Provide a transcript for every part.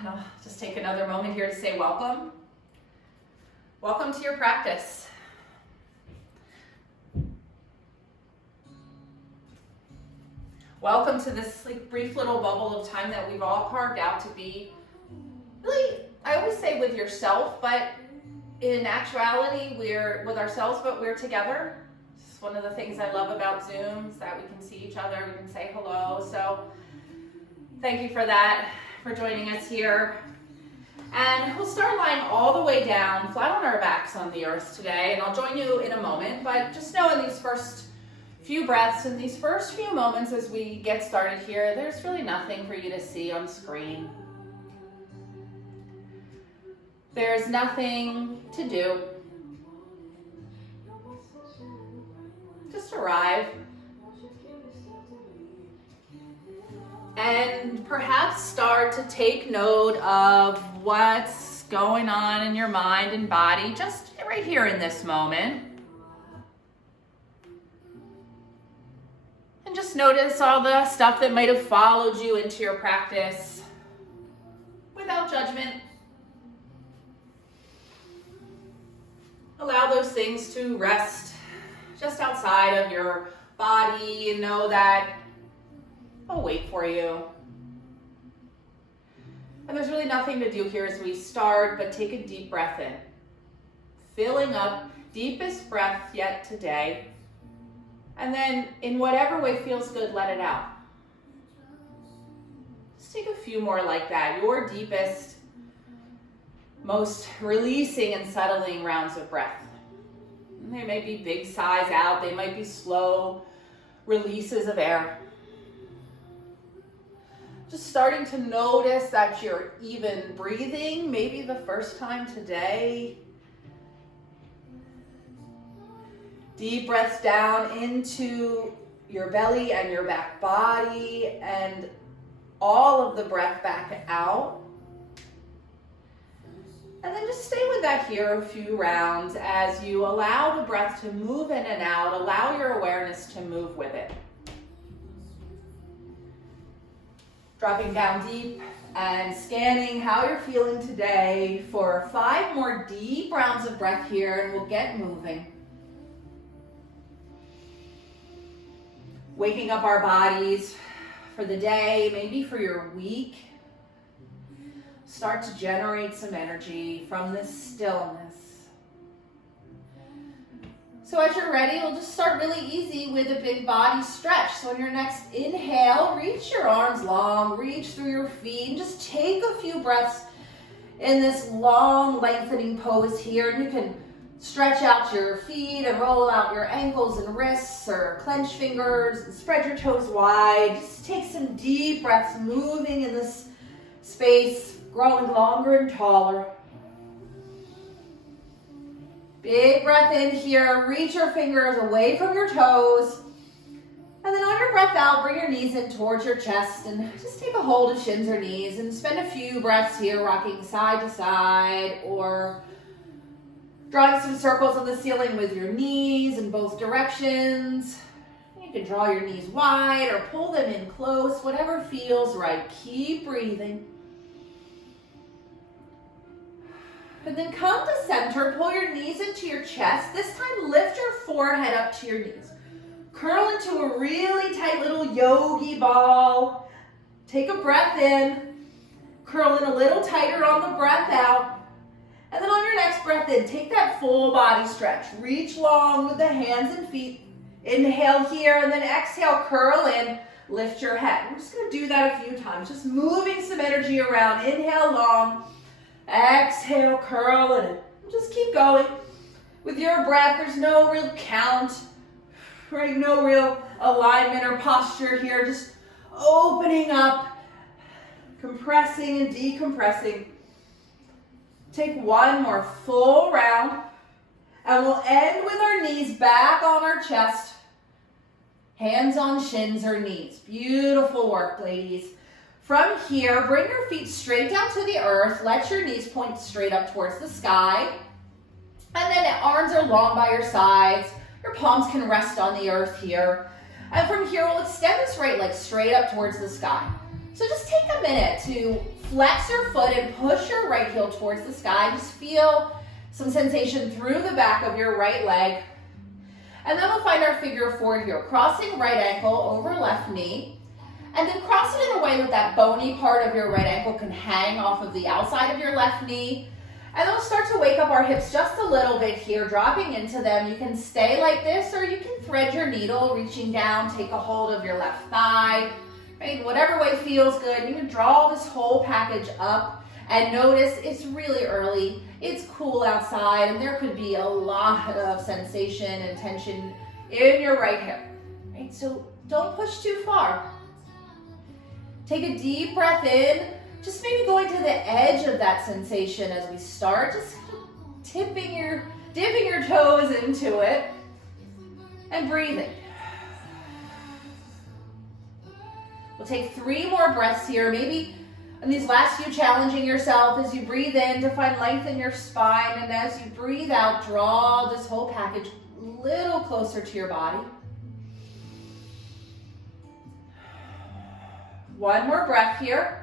And I'll just take another moment here to say welcome. Welcome to your practice. Welcome to this brief little bubble of time that we've all carved out to be really, I always say with yourself, but in actuality, we're with ourselves, but we're together. It's one of the things I love about Zooms, that we can see each other, we can say hello. So thank you for that, for joining us here. And we'll start lying all the way down, flat on our backs on the earth today, and I'll join you in a moment, but just know in these first few breaths, in these first few moments as we get started here, there's really nothing for you to see on screen. There's nothing to do. Just arrive. And perhaps start to take note of what's going on in your mind and body, just right here in this moment. And just notice all the stuff that might have followed you into your practice without judgment. Allow those things to rest just outside of your body and know that I'll wait for you. And there's really nothing to do here as we start, but take a deep breath in. Filling up, deepest breath yet today. And then in whatever way feels good, let it out. Just take a few more like that. Your deepest, most releasing and settling rounds of breath. And they may be big sighs out. They might be slow releases of air. Just starting to notice that you're even breathing, maybe the first time today. Deep breaths down into your belly and your back body, and all of the breath back out. And then just stay with that here a few rounds as you allow the breath to move in and out. Allow your awareness to move with it. Dropping down deep and scanning how you're feeling today for 5 more deep rounds of breath here, and we'll get moving. Waking up our bodies for the day, maybe for your week. Start to generate some energy from this stillness. So as you're ready, we'll just start really easy with a big body stretch. So on your next inhale, reach your arms long, reach through your feet, and just take a few breaths in this long lengthening pose here. And you can stretch out your feet and roll out your ankles and wrists, or clench fingers and spread your toes wide. Just take some deep breaths, moving in this space, growing longer and taller. Big breath in here, reach your fingers away from your toes. And then on your breath out, bring your knees in towards your chest and just take a hold of shins or knees and spend a few breaths here rocking side to side, or drawing some circles on the ceiling with your knees in both directions. You can draw your knees wide or pull them in close, whatever feels right. Keep breathing. And then come to center, pull your knees into your chest. This time lift your forehead up to your knees. Curl into a really tight little yogi ball. Take a breath in. Curl in a little tighter on the breath out. And then on your next breath in, take that full body stretch. Reach long with the hands and feet. Inhale here, and then exhale, curl in, lift your head. We're just going to do that a few times, just moving some energy around. Inhale long. Exhale, curl in. Just keep going. With your breath, there's no real count, right? No real alignment or posture here. Just opening up, compressing and decompressing. Take one more full round, and we'll end with our knees back on our chest, hands on shins or knees. Beautiful work, ladies. From here, bring your feet straight down to the earth. Let your knees point straight up towards the sky. And then arms are long by your sides. Your palms can rest on the earth here. And from here, we'll extend this right leg straight up towards the sky. So just take a minute to flex your foot and push your right heel towards the sky. Just feel some sensation through the back of your right leg. And then we'll find our figure 4 here, crossing right ankle over left knee. And then cross it in a way that that bony part of your right ankle can hang off of the outside of your left knee. And then we'll start to wake up our hips just a little bit here, dropping into them. You can stay like this, or you can thread your needle, reaching down, take a hold of your left thigh, right? Whatever way feels good. You can draw this whole package up and notice it's really early. It's cool outside, and there could be a lot of sensation and tension in your right hip, right? So don't push too far. Take a deep breath in. Just maybe going to the edge of that sensation as we start, just dipping your toes into it and breathing. We'll take 3 more breaths here. Maybe in these last few, challenging yourself as you breathe in to find length in your spine, and as you breathe out, draw this whole package a little closer to your body. 1 more breath here.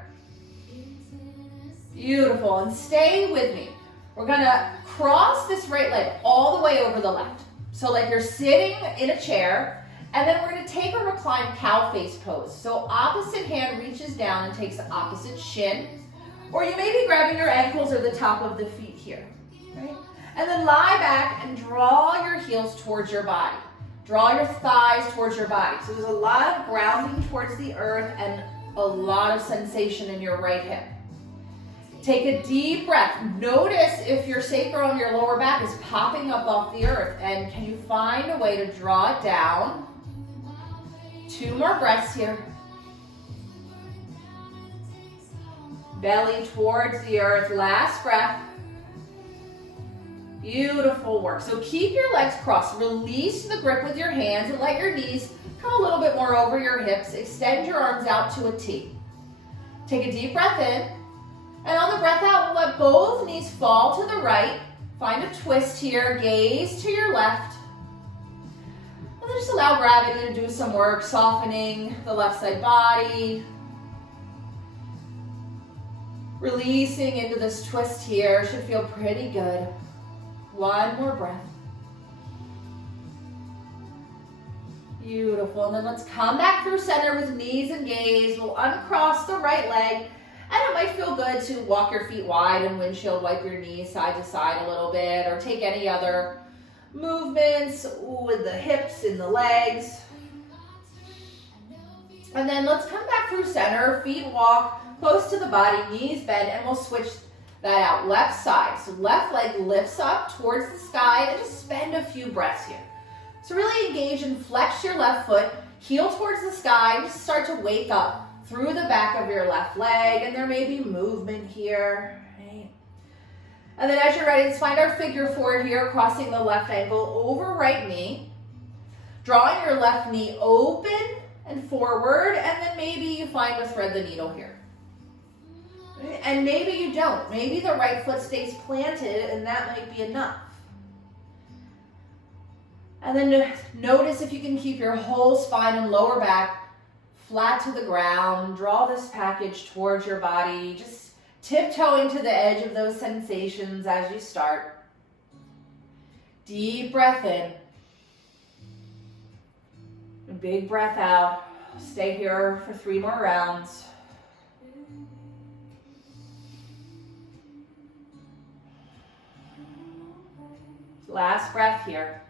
Beautiful, and stay with me. We're gonna cross this right leg all the way over the left. So like you're sitting in a chair, and then we're gonna take a reclined cow face pose. So opposite hand reaches down and takes the opposite shin, or you may be grabbing your ankles or the top of the feet here, right? And then lie back and draw your heels towards your body. Draw your thighs towards your body. So there's a lot of grounding towards the earth and a lot of sensation in your right hip. Take a deep breath. Notice if your sacrum on your lower back is popping up off the earth, and can you find a way to draw it down? 2 more breaths here. Belly towards the earth. Last breath. Beautiful work. So keep your legs crossed. Release the grip with your hands and let your knees come a little bit more over your hips. Extend your arms out to a T. Take a deep breath in. And on the breath out, we'll let both knees fall to the right. Find a twist here. Gaze to your left. And then just allow gravity to do some work, softening the left side body. Releasing into this twist here. Should feel pretty good. 1 more breath. Beautiful. And then let's come back through center with knees and gaze. We'll uncross the right leg. And it might feel good to walk your feet wide and windshield wipe your knees side to side a little bit, or take any other movements with the hips and the legs. And then let's come back through center, feet walk close to the body, knees bend, and we'll switch that out. Left side. So left leg lifts up towards the sky, and just spend a few breaths here. So really engage and flex your left foot, heel towards the sky, just start to wake up through the back of your left leg, and there may be movement here, right? And then as you're ready, let's find our figure 4 here, crossing the left ankle over right knee, drawing your left knee open and forward, and then maybe you find a thread the needle here. And maybe you don't. Maybe the right foot stays planted, and that might be enough. And then notice if you can keep your whole spine and lower back flat to the ground. Draw this package towards your body. Just tiptoeing to the edge of those sensations as you start. Deep breath in. And big breath out. Stay here for 3 more rounds. Last breath here.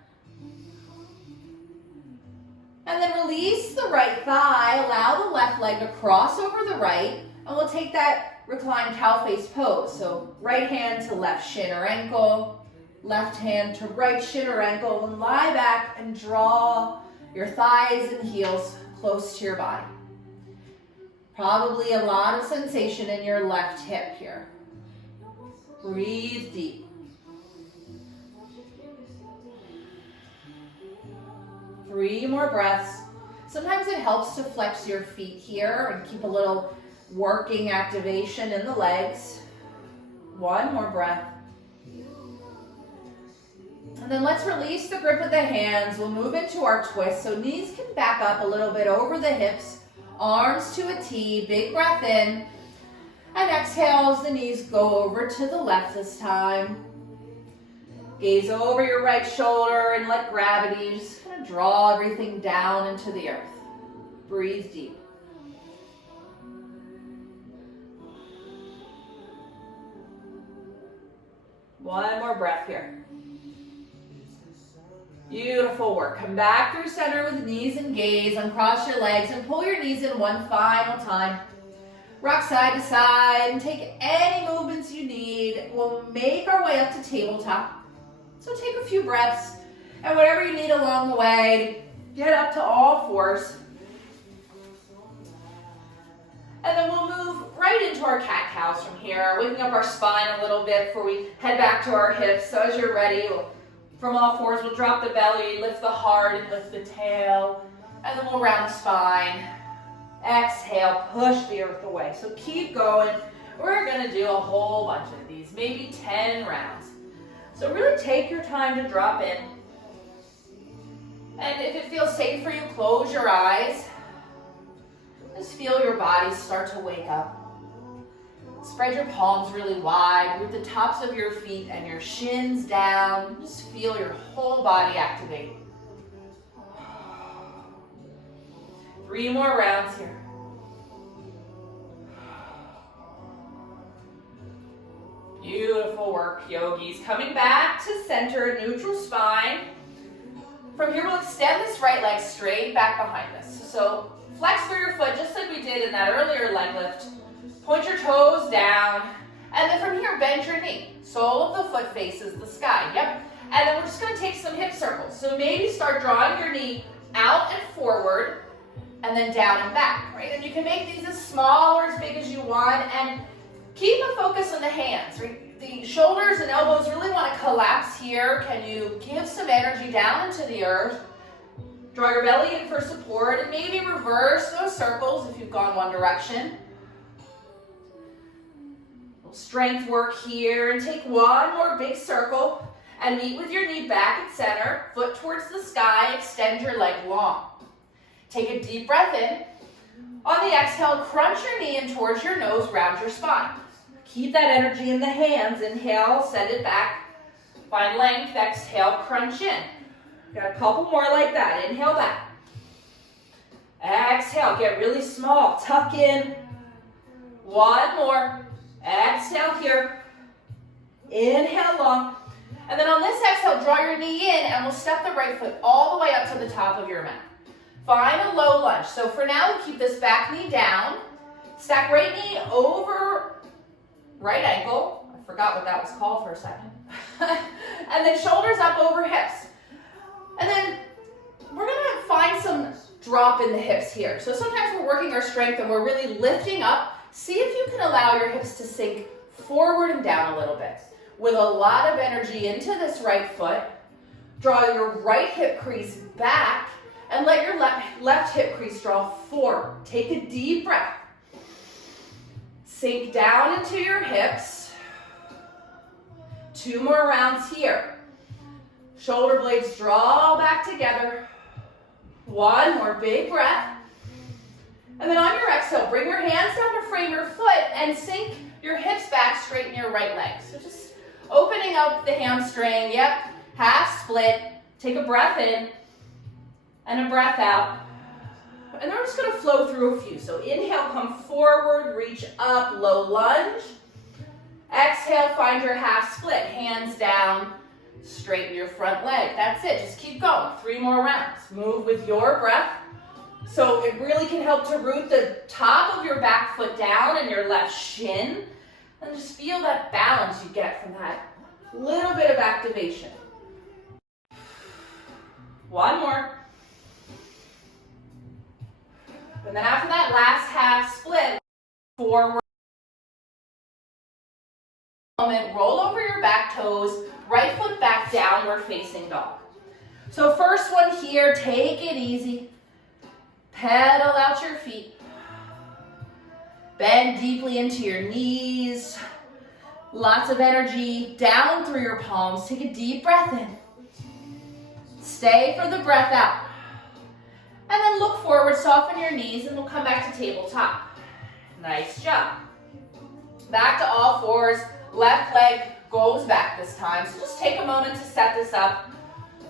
And then release the right thigh, allow the left leg to cross over the right, and we'll take that reclined cow face pose. So right hand to left shin or ankle, left hand to right shin or ankle, and lie back and draw your thighs and heels close to your body. Probably a lot of sensation in your left hip here. Breathe deep. Three more breaths. Sometimes it helps to flex your feet here and keep a little working activation in the legs. 1 more breath. And then let's release the grip of the hands. We'll move into our twist. So knees can back up a little bit over the hips, arms to a T, big breath in. And exhale as the knees go over to the left this time. Gaze over your right shoulder and let gravity just kind of draw everything down into the earth. Breathe deep. One more breath here. Beautiful work. Come back through center with knees and gaze. Uncross your legs and pull your knees in one final time. Rock side to side and take any movements you need. We'll make our way up to tabletop. So take a few breaths and whatever you need along the way, get up to all fours. And then we'll move right into our cat-cows from here, waking up our spine a little bit before we head back to our hips. So as you're ready, from all fours, we'll drop the belly, lift the heart, and lift the tail. And then we'll round the spine. Exhale, push the earth away. So keep going. We're going to do a whole bunch of these, maybe 10 rounds. So really take your time to drop in. And if it feels safe for you, close your eyes. Just feel your body start to wake up. Spread your palms really wide, root the tops of your feet and your shins down. Just feel your whole body activate. 3 more rounds here. Beautiful work, yogis. Coming back to center, neutral spine. From here, we'll extend this right leg straight back behind us. So flex through your foot, just like we did in that earlier leg lift. Point your toes down. And then from here, bend your knee. Sole of the foot faces the sky. Yep. And then we're just going to take some hip circles. So maybe start drawing your knee out and forward, and then down and back, right? And you can make these as small or as big as you want, and keep a focus on the hands, right? The shoulders and elbows really want to collapse here. Can you give some energy down into the earth? Draw your belly in for support, and maybe reverse those circles if you've gone one direction. Strength work here, and take one more big circle and meet with your knee back at center, foot towards the sky, extend your leg long. Take a deep breath in. On the exhale, crunch your knee in towards your nose, round your spine. Keep that energy in the hands. Inhale, send it back. Find length, exhale, crunch in. Got a couple more like that. Inhale back. Exhale, get really small, tuck in. One more. Exhale here. Inhale long. And then on this exhale, draw your knee in and we'll step the right foot all the way up to the top of your mat. Find a low lunge. So for now, we'll keep this back knee down. Stack right knee over right ankle. I forgot what that was called for a second. And then shoulders up over hips. And then we're going to find some drop in the hips here. So sometimes we're working our strength and we're really lifting up. See if you can allow your hips to sink forward and down a little bit. With a lot of energy into this right foot, draw your right hip crease back and let your left hip crease draw forward. Take a deep breath. Sink down into your hips. 2 more rounds here. Shoulder blades draw back together. 1 more big breath. And then on your exhale, bring your hands down to frame your foot and sink your hips back, straighten your right leg. So just opening up the hamstring, yep, half split. Take a breath in and a breath out. And then we're just gonna flow through a few. So inhale, come forward, reach up, low lunge. Exhale, find your half split, hands down, straighten your front leg. That's it, just keep going. 3 more rounds. Move with your breath. So it really can help to root the top of your back foot down and your left shin. And just feel that balance you get from that little bit of activation. 1 more. And then after that last half split, forward. Roll over your back toes, right foot back, downward facing dog. So first one here, take it easy. Pedal out your feet. Bend deeply into your knees. Lots of energy down through your palms. Take a deep breath in. Stay for the breath out. And then look forward, soften your knees, and we'll come back to tabletop. Nice job. Back to all fours. Left leg goes back this time. So just take a moment to set this up.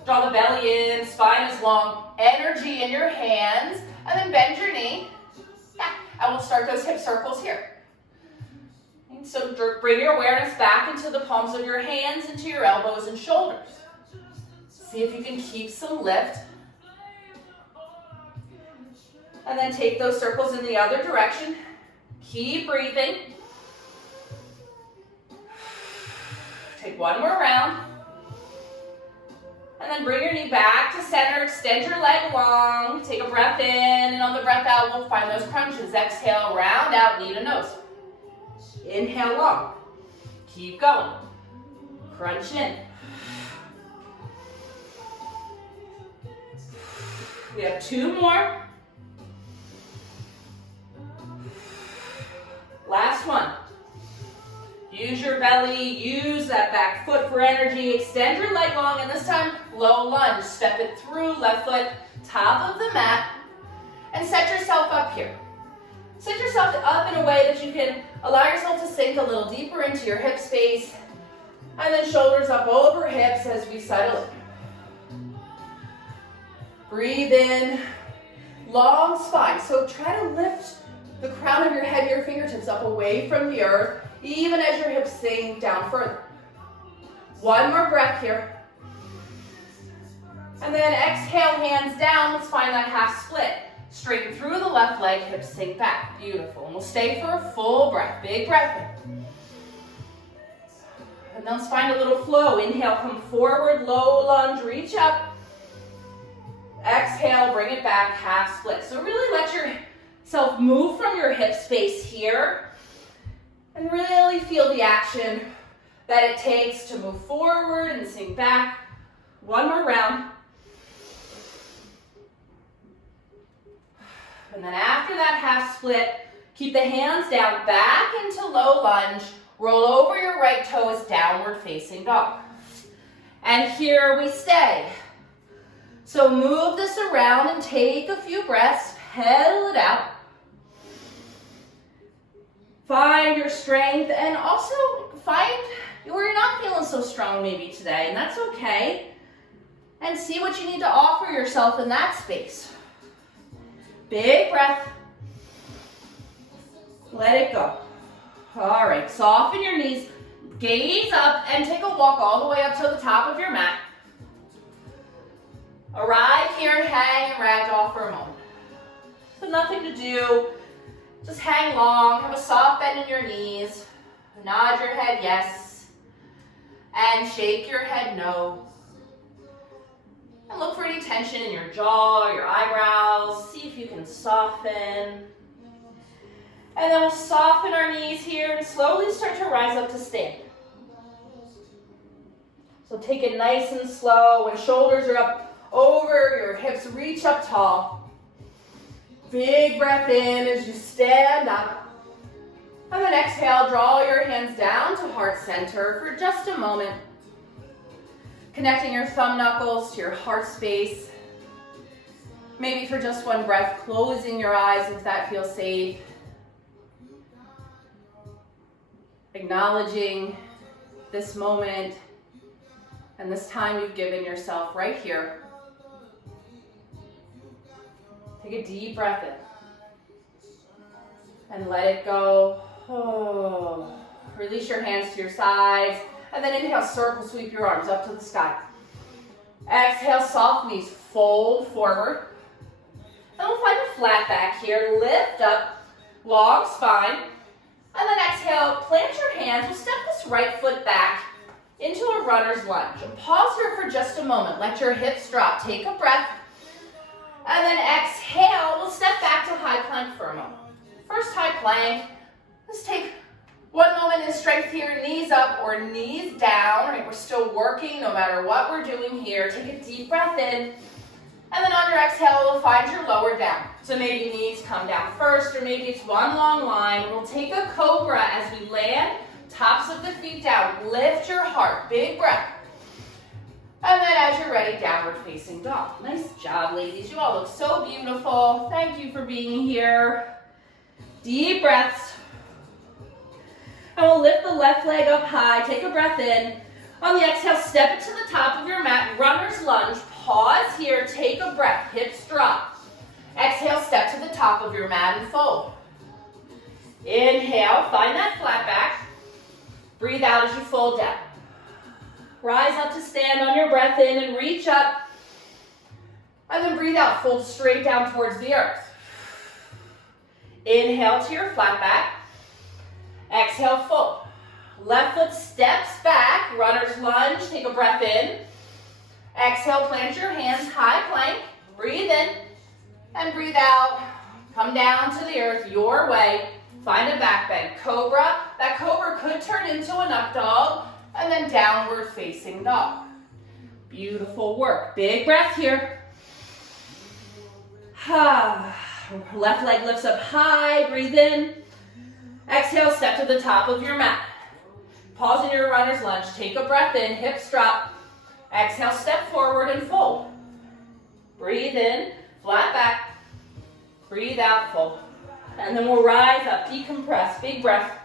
Draw the belly in, spine is long, energy in your hands, and then bend your knee. Yeah, and we'll start those hip circles here. And so bring your awareness back into the palms of your hands, into your elbows and shoulders. See if you can keep some lift. And then take those circles in the other direction. Keep breathing. Take one more round. And then bring your knee back to center. Extend your leg long. Take a breath in, and on the breath out, we'll find those crunches. Exhale, round out, knee to nose. Inhale long. Keep going. Crunch in. We have two more. Last one. Use your belly, use that back foot for energy. Extend your leg long, and this time, low lunge. Step it through, left foot, top of the mat, and set yourself up here. Set yourself up in a way that you can allow yourself to sink a little deeper into your hip space, and then shoulders up over hips as we settle in. Breathe in, long spine. So try to lift the crown of your head, your fingertips up away from the earth, even as your hips sink down further. One more breath here. And then exhale, hands down. Let's find that half split. Straighten through the left leg, hips sink back. Beautiful. And we'll stay for a full breath. Big breath in. And then let's find a little flow. Inhale, come forward, low lunge, reach up. Exhale, bring it back, half split. So really let yourself move from your hip space here and really feel the action that it takes to move forward and sink back. One more round. And then after that half split, keep the hands down, back into low lunge. Roll over your right toes, downward facing dog. And here we stay. So move this around and take a few breaths, pedal it out. Find your strength, and also find where you're not feeling so strong maybe today, and that's okay. And see what you need to offer yourself in that space. Big breath. Let it go. All right, soften your knees, gaze up, and take a walk all the way up to the top of your mat. Arrive here, hang, and ragdoll for a moment. So nothing to do. Just hang long, have a soft bend in your knees, nod your head yes, and shake your head no. And look for any tension in your jaw, your eyebrows, see if you can soften. And then we'll soften our knees here and slowly start to rise up to stand. So take it nice and slow. When shoulders are up over, your hips reach up tall. Big breath in as you stand up. And then exhale, draw your hands down to heart center for just a moment. Connecting your thumb knuckles to your heart space. Maybe for just one breath, closing your eyes if that feels safe. Acknowledging this moment and this time you've given yourself right here. Take a deep breath in and let it go. Oh. Release your hands to your sides and then inhale, circle sweep your arms up to the sky. Exhale, soft knees, fold forward. And we'll find a flat back here. Lift up, long spine. And then exhale, plant your hands. We'll step this right foot back into a runner's lunge. And pause here for just a moment. Let your hips drop. Take a breath. And then exhale, we'll step back to high plank for a moment. First high plank, let's take one moment in strength here, knees up or knees down. Right, we're still working no matter what we're doing here. Take a deep breath in. And then on your exhale, we'll find your lower down. So maybe knees come down first, or maybe it's one long line. We'll take a cobra as we land, tops of the feet down. Lift your heart, big breath. And then as you're ready, downward facing dog. Nice job, ladies. You all look so beautiful. Thank you for being here. Deep breaths. And we'll lift the left leg up high. Take a breath in. On the exhale, step it to the top of your mat. Runner's lunge. Pause here. Take a breath. Hips drop. Exhale, step to the top of your mat and fold. Inhale, find that flat back. Breathe out as you fold down. Rise up to stand on your breath in and reach up. And then breathe out, fold straight down towards the earth. Inhale to your flat back. Exhale, fold. Left foot steps back, runner's lunge, take a breath in. Exhale, plant your hands, high plank. Breathe in and breathe out. Come down to the earth your way. Find a back bend. Cobra. That cobra could turn into an up dog and then downward facing dog. Beautiful work. Big breath here. Left leg lifts up high. Breathe in. Exhale, step to the top of your mat. Pause in your runner's lunge. Take a breath in. Hips drop. Exhale, step forward and fold. Breathe in. Flat back. Breathe out, fold. And then we'll rise up, decompress, big breath.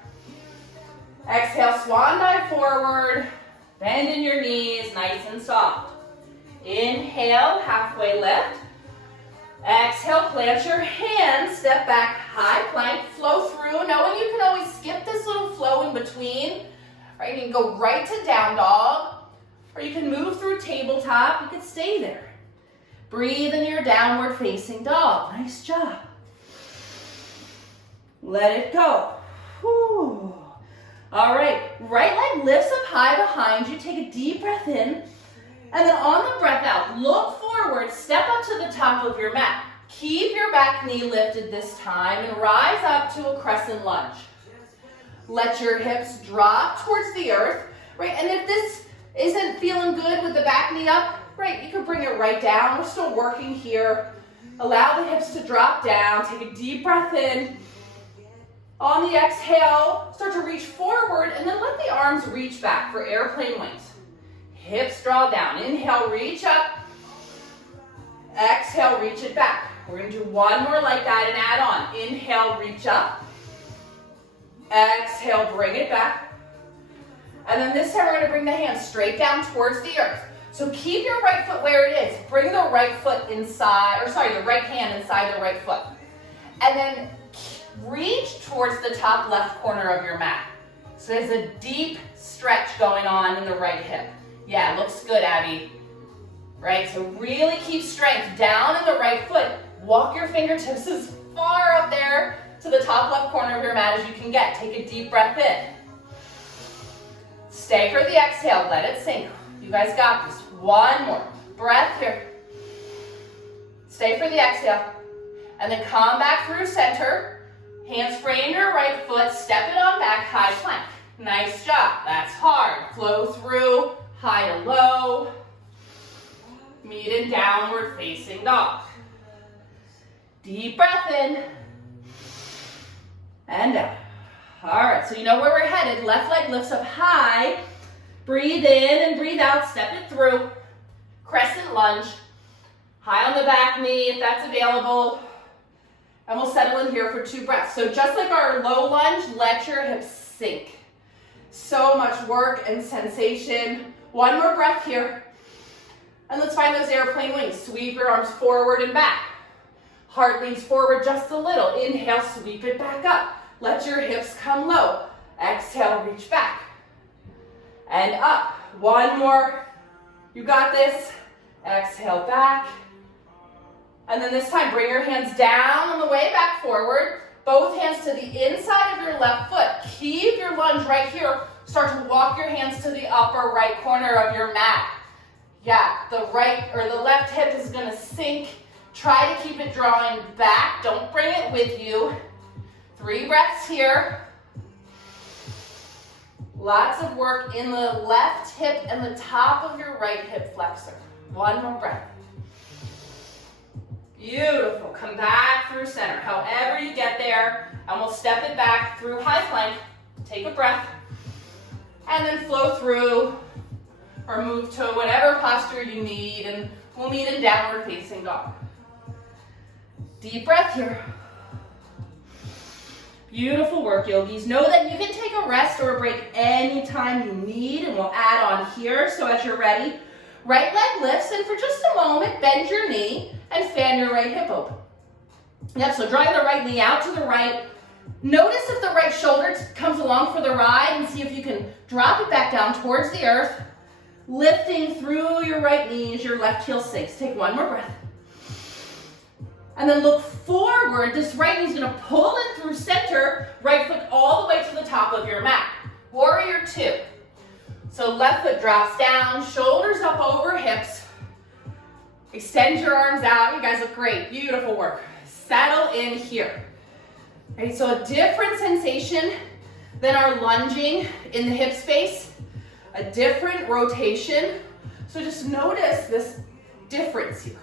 Exhale, swan dive forward. Bend in your knees, nice and soft. Inhale, halfway lift. Exhale, plant your hands, step back, high plank, flow through. Knowing you can always skip this little flow in between. Right, you can go right to down dog, or you can move through tabletop. You can stay there. Breathe in your downward facing dog. Nice job. Let it go. Whew. All right, right leg lifts up high behind you. Take a deep breath in. And then on the breath out, look forward, step up to the top of your mat. Keep your back knee lifted this time and rise up to a crescent lunge. Let your hips drop towards the earth, right? And if this isn't feeling good with the back knee up, right, you can bring it right down. We're still working here. Allow the hips to drop down. Take a deep breath in. On the exhale, start to reach forward and then let the arms reach back for airplane wings. Hips draw down. Inhale, reach up. Exhale, reach it back. We're going to do one more like that and add on. Inhale, reach up. Exhale, bring it back. And then this time we're going to bring the hands straight down towards the earth. So keep your right foot where it is. Bring the right foot inside, the right hand inside the right foot. And then reach towards the top left corner of your mat. So there's a deep stretch going on in the right hip. Yeah, looks good, Abby. Right, so really keep strength down in the right foot. Walk your fingertips as far up there to the top left corner of your mat as you can get. Take a deep breath in. Stay for the exhale, let it sink. You guys got this. One more breath here. Stay for the exhale. And then come back through center. Hands frame your right foot, step it on back, high plank. Nice job, that's hard. Flow through, high to low. Meet in downward facing dog. Deep breath in. And down. All right, so you know where we're headed. Left leg lifts up high. Breathe in and breathe out, step it through. Crescent lunge. High on the back knee if that's available. And we'll settle in here for 2 breaths. So just like our low lunge, let your hips sink. So much work and sensation. One more breath here. And let's find those airplane wings. Sweep your arms forward and back. Heart leans forward just a little. Inhale, sweep it back up. Let your hips come low. Exhale, reach back. And up. One more. You got this. Exhale, back. And then this time, bring your hands down on the way back forward. Both hands to the inside of your left foot. Keep your lunge right here. Start to walk your hands to the upper right corner of your mat. Yeah, the right or the left hip is going to sink. Try to keep it drawing back. Don't bring it with you. 3 breaths here. Lots of work in the left hip and the top of your right hip flexor. One more breath. Beautiful. Come back through center. However you get there, and we'll step it back through high plank. Take a breath. And then flow through or move to whatever posture you need, and we'll meet in downward facing dog. Deep breath here. Beautiful work, yogis. Know that you can take a rest or a break anytime you need, and we'll add on here. So as you're ready, right leg lifts, and for just a moment, bend your knee and fan your right hip open. Yep, so drawing the right knee out to the right. Notice if the right shoulder comes along for the ride, and see if you can drop it back down towards the earth, lifting through your right knee as your left heel sinks. Take one more breath. And then look forward. This right knee is going to pull in through center, right foot all the way to the top of your mat. Warrior two. So left foot drops down, shoulders up over hips. Extend your arms out. You guys look great. Beautiful work. Settle in here. Right, so a different sensation than our lunging in the hip space. A different rotation. So just notice this difference here.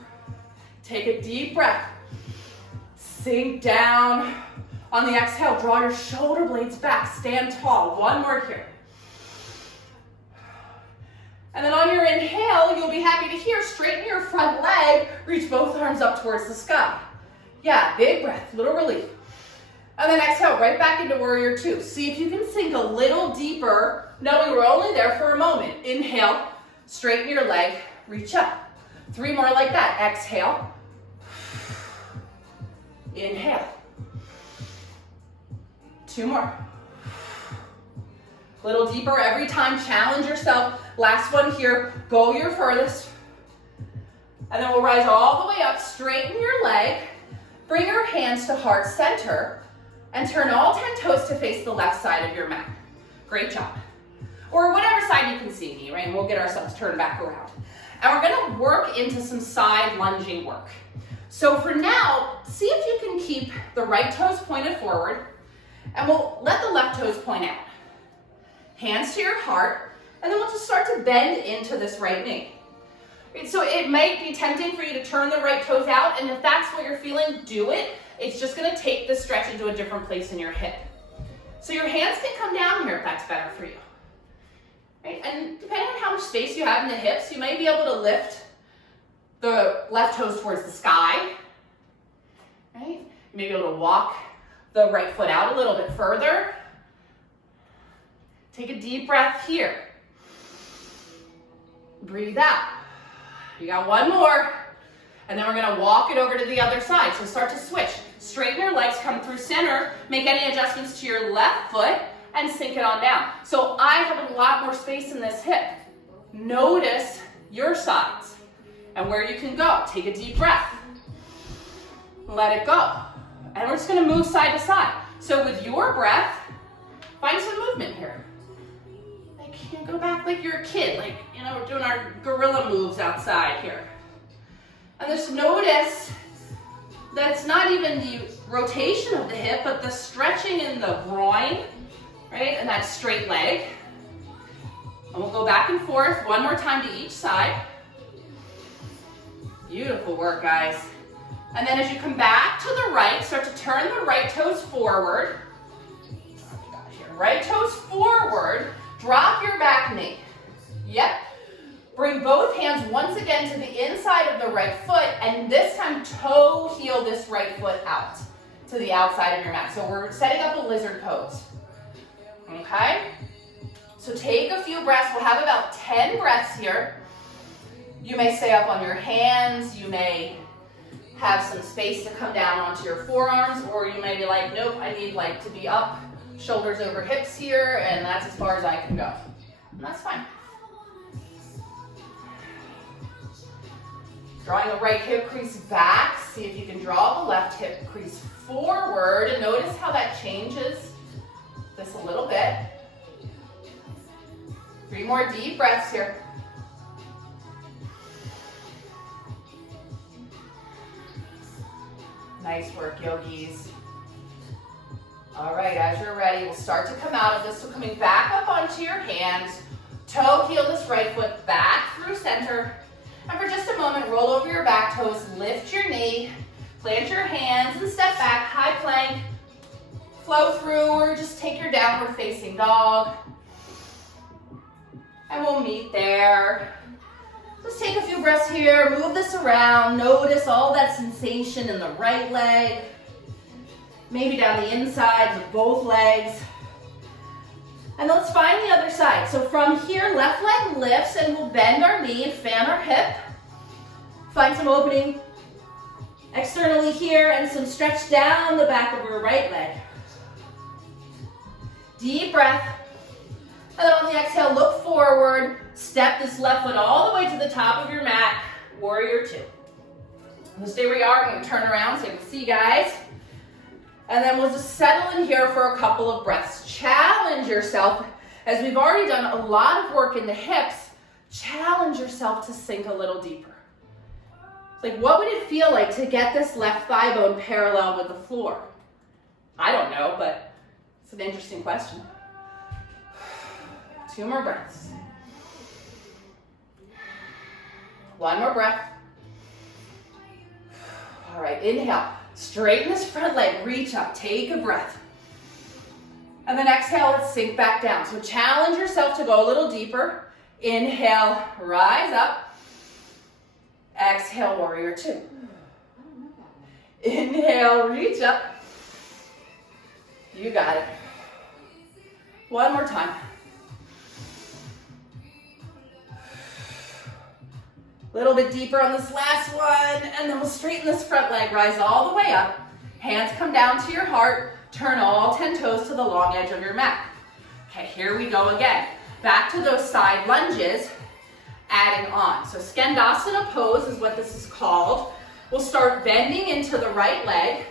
Take a deep breath. Sink down. On the exhale, draw your shoulder blades back. Stand tall. One more here. And then on your inhale, you'll be happy to hear, straighten your front leg, reach both arms up towards the sky. Yeah, big breath, little relief. And then exhale, right back into warrior two. See if you can sink a little deeper, knowing we're only there for a moment. Inhale, straighten your leg, reach up. 3 more like that. Exhale. Inhale. 2 more. Little deeper every time, challenge yourself. Last one here, go your furthest. And then we'll rise all the way up, straighten your leg, bring your hands to heart center, and turn all 10 toes to face the left side of your mat. Great job. Or whatever side you can see me, right? And we'll get ourselves turned back around. And we're gonna work into some side lunging work. So for now, see if you can keep the right toes pointed forward, and we'll let the left toes point out. Hands to your heart, and then we'll just start to bend into this right knee. Right, so it might be tempting for you to turn the right toes out, and if that's what you're feeling, do it. It's just gonna take the stretch into a different place in your hip. So your hands can come down here if that's better for you. Right? And depending on how much space you have in the hips, you might be able to lift the left toes towards the sky. Right? You may be able to walk the right foot out a little bit further. Take a deep breath here. Breathe out. You got one more. And then we're gonna walk it over to the other side. So start to switch. Straighten your legs, come through center, make any adjustments to your left foot, and sink it on down. So I have a lot more space in this hip. Notice your sides and where you can go. Take a deep breath. Let it go. And we're just gonna move side to side. So with your breath, find some movement here. Like, you know, go back like you're a kid. Like, you know, we're doing our gorilla moves outside here. And just notice that it's not even the rotation of the hip, but the stretching in the groin, right? And that straight leg. And we'll go back and forth one more time to each side. Beautiful work, guys. And then as you come back to the right, start to turn the right toes forward. Right toes forward. Drop your back knee. Yep. Bring both hands once again to the inside of the right foot, and this time toe heel this right foot out to the outside of your mat. So we're setting up a lizard pose. Okay? So take a few breaths. We'll have about 10 breaths here. You may stay up on your hands. You may have some space to come down onto your forearms, or you may be like, nope, I need like to be up, shoulders over hips here, and that's as far as I can go. And that's fine. Drawing the right hip crease back. See if you can draw the left hip crease forward, and notice how that changes this a little bit. 3 more deep breaths here. Nice work, yogis. All right, as you're ready, we'll start to come out of this. So coming back up onto your hands, toe heel this right foot back through center. And for just a moment, roll over your back toes, lift your knee, plant your hands and step back, high plank, flow through, or just take your downward facing dog. And we'll meet there. Just take a few breaths here, move this around, notice all that sensation in the right leg. maybe down the inside with both legs. And let's find the other side. So from here, left leg lifts and we'll bend our knee and fan our hip. Find some opening externally here and some stretch down the back of your right leg. Deep breath. And then on the exhale, look forward. Step this left foot all the way to the top of your mat. Warrior two. We'll stay where you are. I'm going to turn around so you can see, guys. And then we'll just settle in here for a couple of breaths. Challenge yourself. As we've already done a lot of work in the hips, challenge yourself to sink a little deeper. Like, what would it feel like to get this left thigh bone parallel with the floor? I don't know, but it's an interesting question. 2 more breaths. 1 more breath. All right, inhale. Straighten this front leg, reach up, take a breath. And then exhale, let's sink back down. So challenge yourself to go a little deeper. Inhale, rise up. Exhale, warrior two. Inhale, reach up. You got it. 1 more time. A little bit deeper on this last one, and then we'll straighten this front leg, rise all the way up. Hands come down to your heart. Turn all 10 toes to the long edge of your mat. Okay, here we go again. Back to those side lunges, adding on. So Skandasana pose is what this is called. We'll start bending into the right leg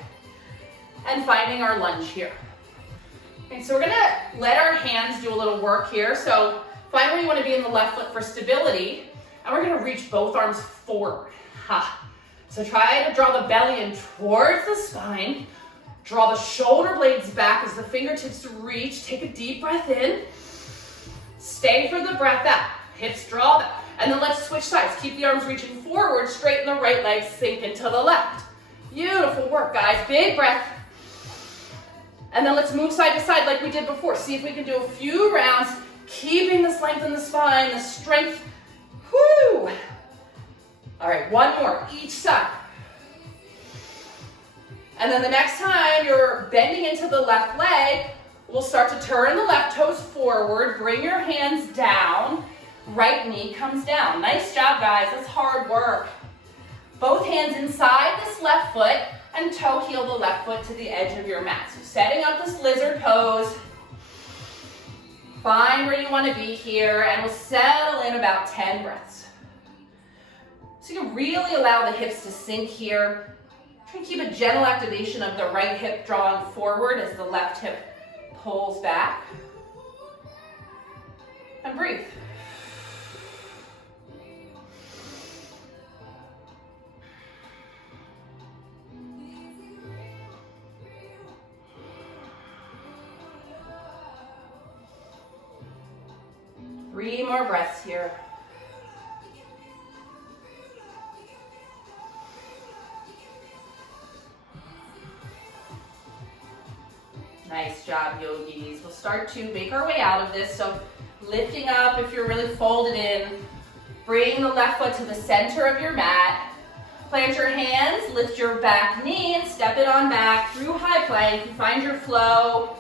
and finding our lunge here. Okay, so we're gonna let our hands do a little work here. So find where you wanna be in the left foot for stability. And we're gonna reach both arms forward. Ha. So try to draw the belly in towards the spine. Draw the shoulder blades back as the fingertips reach. Take a deep breath in. Stay for the breath out. Hips draw back. And then let's switch sides. Keep the arms reaching forward. Straighten the right leg, sink into the left. Beautiful work, guys. Big breath. And then let's move side to side like we did before. See if we can do a few rounds, keeping this length in the spine, the strength. Whoo! All right, 1 more, each side. And then the next time you're bending into the left leg, we'll start to turn the left toes forward, bring your hands down, right knee comes down. Nice job, guys, that's hard work. Both hands inside this left foot and toe heel the left foot to the edge of your mat. So setting up this lizard pose. Find where you want to be here, and we'll settle in about 10 breaths. So you can really allow the hips to sink here. Try and keep a gentle activation of the right hip drawing forward as the left hip pulls back. And breathe. Three more breaths here. Nice job, yogis. We'll start to make our way out of this. So lifting up if you're really folded in. Bring the left foot to the center of your mat. Plant your hands, lift your back knee, and step it on back through high plank. You find your flow,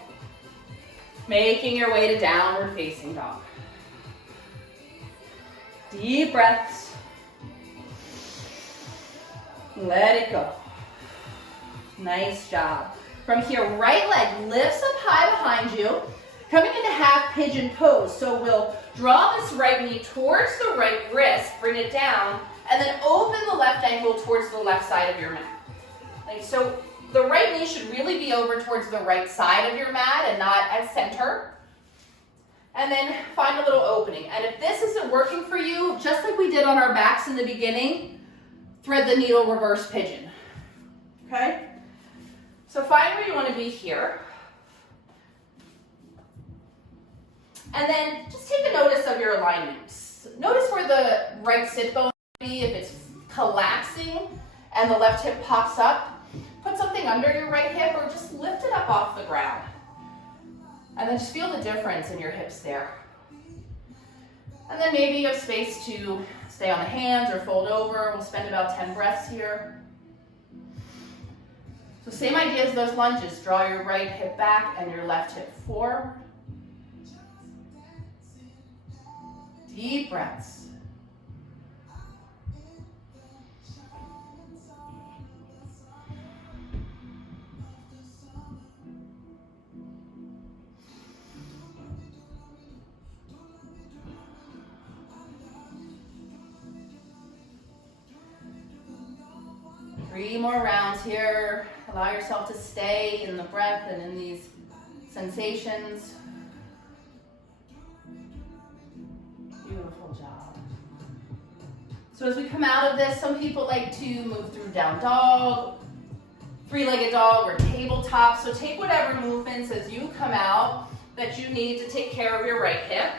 making your way to downward facing dog. Deep breaths. Let it go. Nice job. From here, right leg lifts up high behind you, coming into half pigeon pose. So we'll draw this right knee towards the right wrist, bring it down, and then open the left ankle towards the left side of your mat. Like so, the right knee should really be over towards the right side of your mat and not at center. And then find a little opening. And if this isn't working for you, just like we did on our backs in the beginning, thread the needle reverse pigeon. Okay? So find where you want to be here. And then just take a notice of your alignments. Notice where the right sit bone might be, if it's collapsing and the left hip pops up. Put something under your right hip or just lift it up off the ground. And then just feel the difference in your hips there. And then maybe you have space to stay on the hands or fold over. We'll spend about 10 breaths here. So same idea as those lunges. Draw your right hip back and your left hip forward. Deep breaths. 3 more rounds here. Allow yourself to stay in the breath and in these sensations. Beautiful job. So as we come out of this, some people like to move through down dog, 3-legged dog, or tabletop. So take whatever movements as you come out that you need to take care of your right hip.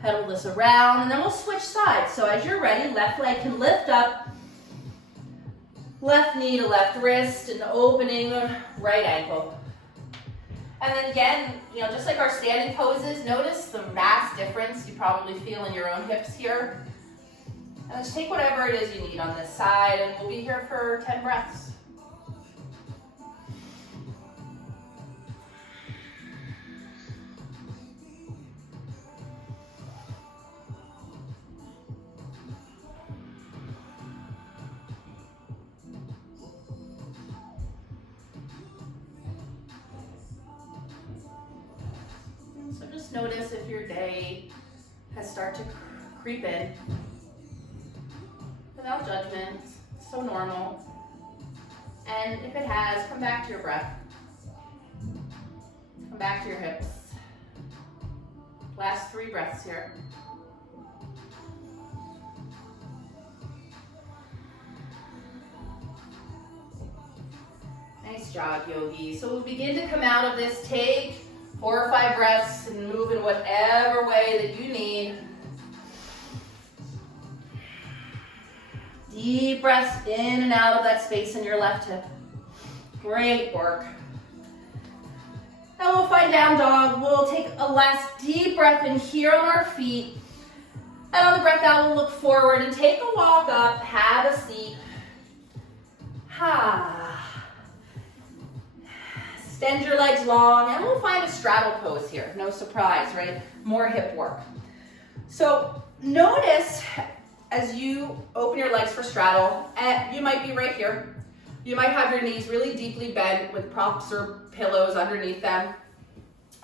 Pedal this around, and then we'll switch sides. So as you're ready, left leg can lift up, left knee to left wrist, and opening the right ankle. And then again, just like our standing poses, notice the vast difference you probably feel in your own hips here. And just take whatever it is you need on this side, and we'll be here for 10 breaths. Notice if your day has started to creep in without judgment, so normal. And if it has, come back to your breath. Come back to your hips. Last 3 breaths here. Nice job, yogi. So we'll begin to come out of this. Take 4 or 5 breaths and move in whatever way that you need. Deep breaths in and out of that space in your left hip. Great work. Now we'll find down dog. We'll take a last deep breath in here on our feet. And on the breath out, we'll look forward and take a walk up, have a seat. Extend your legs long, and we'll find a straddle pose here. No surprise, right? More hip work. So notice as you open your legs for straddle, and you might be right here. You might have your knees really deeply bent with props or pillows underneath them.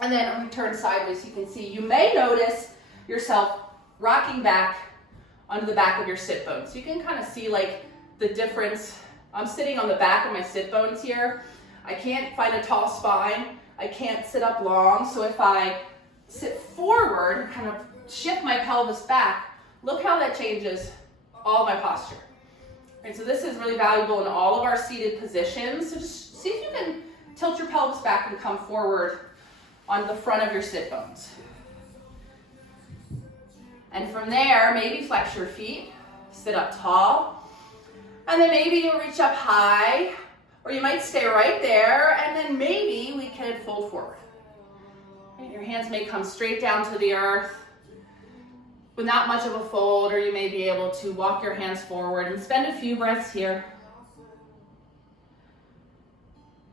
And then I'm going to turn sideways so you can see. You may notice yourself rocking back onto the back of your sit bones. So you can kind of see like the difference. I'm sitting on the back of my sit bones here. I can't find a tall spine. I can't sit up long. So if I sit forward, kind of shift my pelvis back, look how that changes all my posture. Right, so this is really valuable in all of our seated positions. So just see if you can tilt your pelvis back and come forward on the front of your sit bones. And from there, maybe flex your feet, sit up tall, and then maybe you'll reach up high, or you might stay right there, and then maybe we can fold forward. Your hands may come straight down to the earth with not much of a fold, or you may be able to walk your hands forward and spend a few breaths here.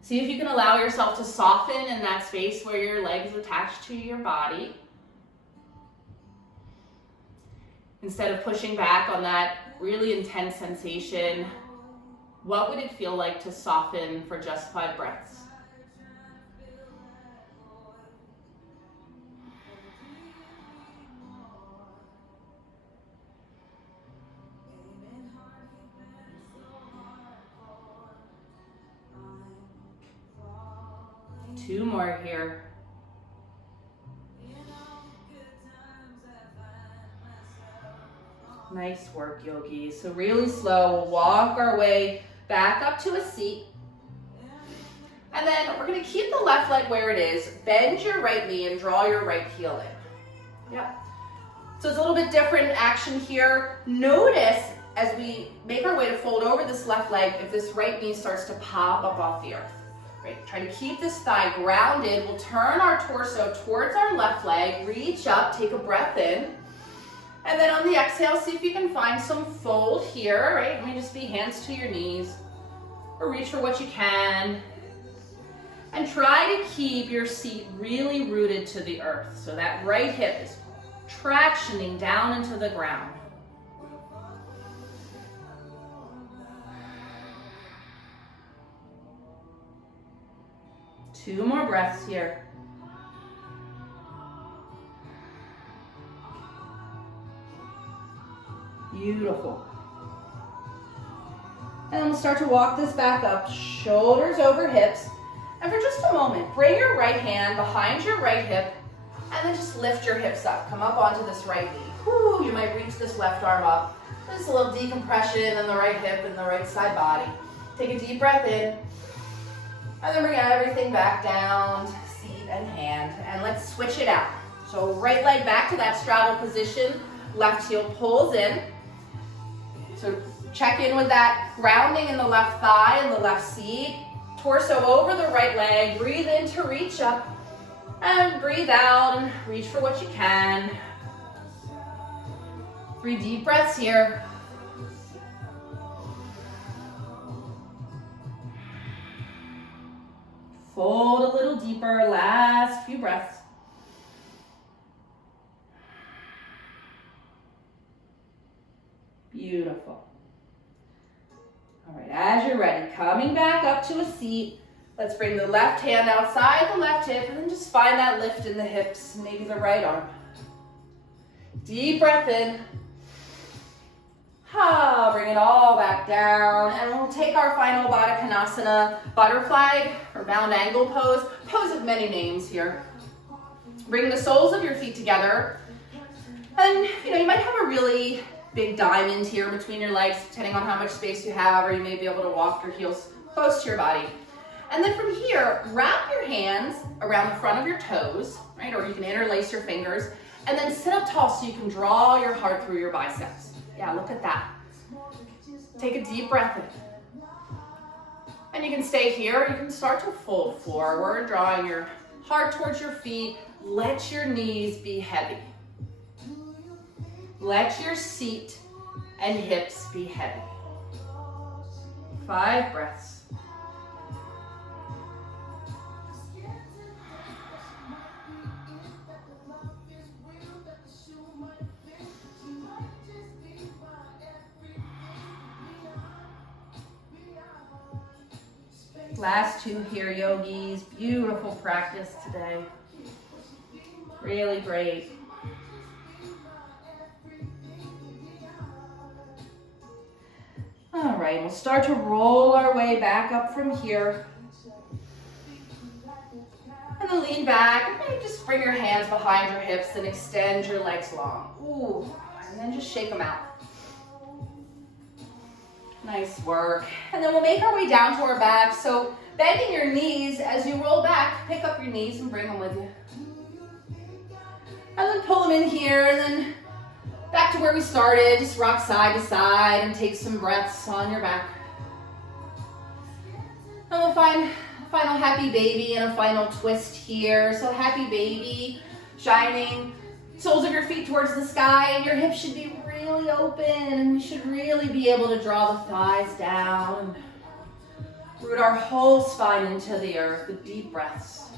See if you can allow yourself to soften in that space where your legs attached to your body. Instead of pushing back on that really intense sensation, what would it feel like to soften for just 5 breaths? Two more here. Nice work, yogis. So really slow, we'll walk our way back up to a seat. And then we're gonna keep the left leg where it is, bend your right knee and draw your right heel in. Yep. So it's a little bit different action here. Notice as we make our way to fold over this left leg, if this right knee starts to pop up off the earth. Right, try to keep this thigh grounded. We'll turn our torso towards our left leg, reach up, take a breath in, And then on the exhale, see if you can find some fold here, right? It may just be hands to your knees, or reach for what you can. And try to keep your seat really rooted to the earth. So that right hip is tractioning down into the ground. Two more breaths here. Beautiful. And then we'll start to walk this back up, shoulders over hips. And for just a moment, bring your right hand behind your right hip, and then just lift your hips up. Come up onto this right knee. Whew, you might reach this left arm up. Just a little decompression in the right hip and the right side body. Take a deep breath in, and then bring everything back down, seat and hand. And let's switch it out. So right leg back to that straddle position, left heel pulls in. So check in with that grounding in the left thigh and the left seat. Torso over the right leg. Breathe in to reach up. And breathe out and reach for what you can. 3 deep breaths here. Fold a little deeper. Last few breaths. Beautiful. All right, as you're ready, coming back up to a seat, let's bring the left hand outside the left hip and then just find that lift in the hips, maybe the right arm. Deep breath in. Bring it all back down, and we'll take our final Baddha Konasana, butterfly or bound angle pose. Pose of many names here. Bring the soles of your feet together, and you might have a really big diamond here between your legs, depending on how much space you have, or you may be able to walk your heels close to your body. And then from here, wrap your hands around the front of your toes, right? Or you can interlace your fingers, and then sit up tall so you can draw your heart through your biceps. Yeah, look at that. Take a deep breath in. And you can stay here, or you can start to fold forward, drawing your heart towards your feet. Let your knees be heavy. Let your seat and hips be heavy. 5 breaths. Last 2 here, yogis. Beautiful practice today. Really great. All right, we'll start to roll our way back up from here. And then lean back, and maybe just bring your hands behind your hips and extend your legs long. Ooh, and then just shake them out. Nice work. And then we'll make our way down to our back. So bending your knees as you roll back, pick up your knees and bring them with you. And then pull them in here, and then back to where we started. Just rock side to side and take some breaths on your back. And we'll find a final happy baby and a final twist here. So happy baby, shining soles of your feet towards the sky, and your hips should be really open, and we should really be able to draw the thighs down. Root our whole spine into the earth with deep breaths.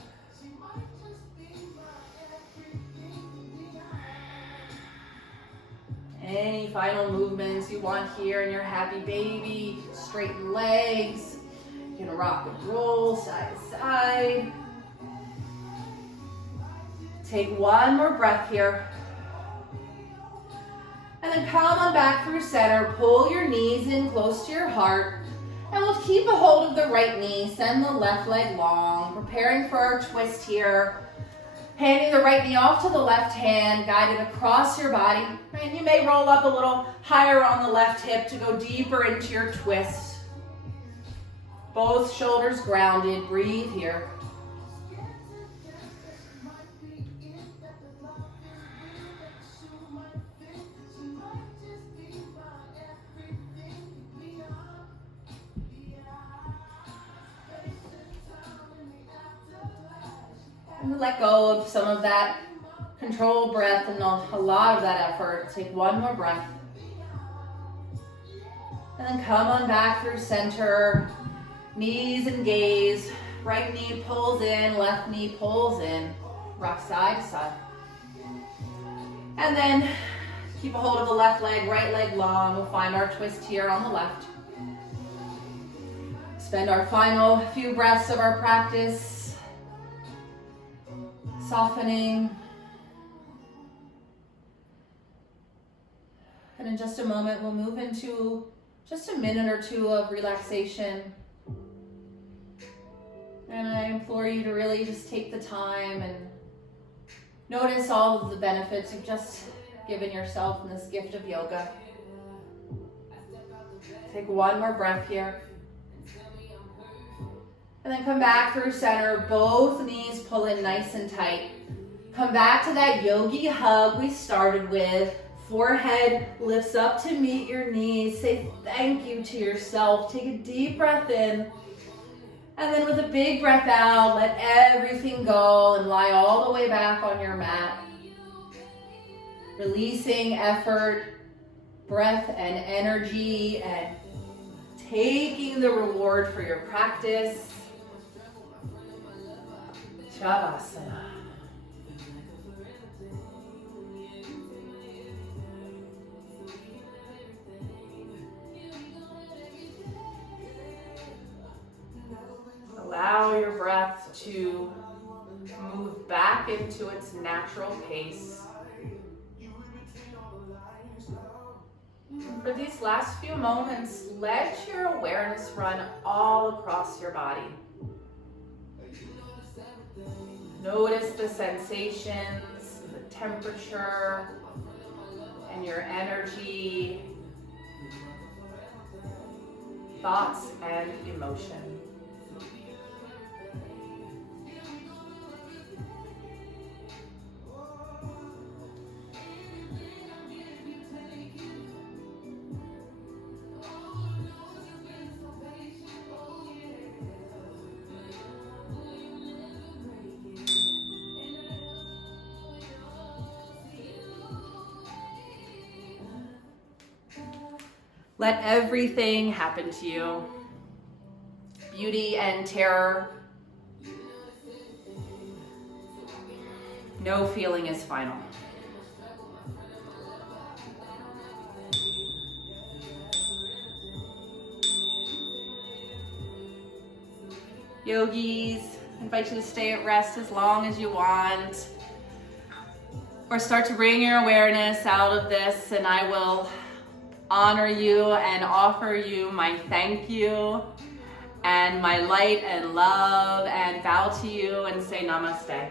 Any final movements you want here in your happy baby. Straighten legs. You're gonna rock and roll side to side. Take one more breath here. And then come on back through center. Pull your knees in close to your heart. And we'll keep a hold of the right knee. Send the left leg long. Preparing for our twist here. Handing the right knee off to the left hand, guided across your body. And you may roll up a little higher on the left hip to go deeper into your twist. Both shoulders grounded. Breathe here. And let go of some of that controlled breath and a lot of that effort. Take one more breath. And then come on back through center. Knees and gaze. Right knee pulls in, left knee pulls in. Rock side to side. And then keep a hold of the left leg, right leg long. We'll find our twist here on the left. Spend our final few breaths of our practice softening. And in just a moment, we'll move into just a minute or two of relaxation. And I implore you to really just take the time and notice all of the benefits of just giving yourself in this gift of yoga. Take one more breath here. And then come back through center. Both knees pull in nice and tight. Come back to that yogi hug we started with. Forehead lifts up to meet your knees. Say thank you to yourself. Take a deep breath in. And then with a big breath out, let everything go and lie all the way back on your mat. Releasing effort, breath, and energy, and taking the reward for your practice. Shavasana. Allow your breath to move back into its natural pace. For these last few moments, let your awareness run all across your body. Notice the sensations, the temperature, and your energy, thoughts, and emotion. Let everything happen to you. Beauty and terror. No feeling is final. Yogis, I invite you to stay at rest as long as you want. Or start to bring your awareness out of this, and I will honor you and offer you my thank you and my light and love and bow to you and say namaste.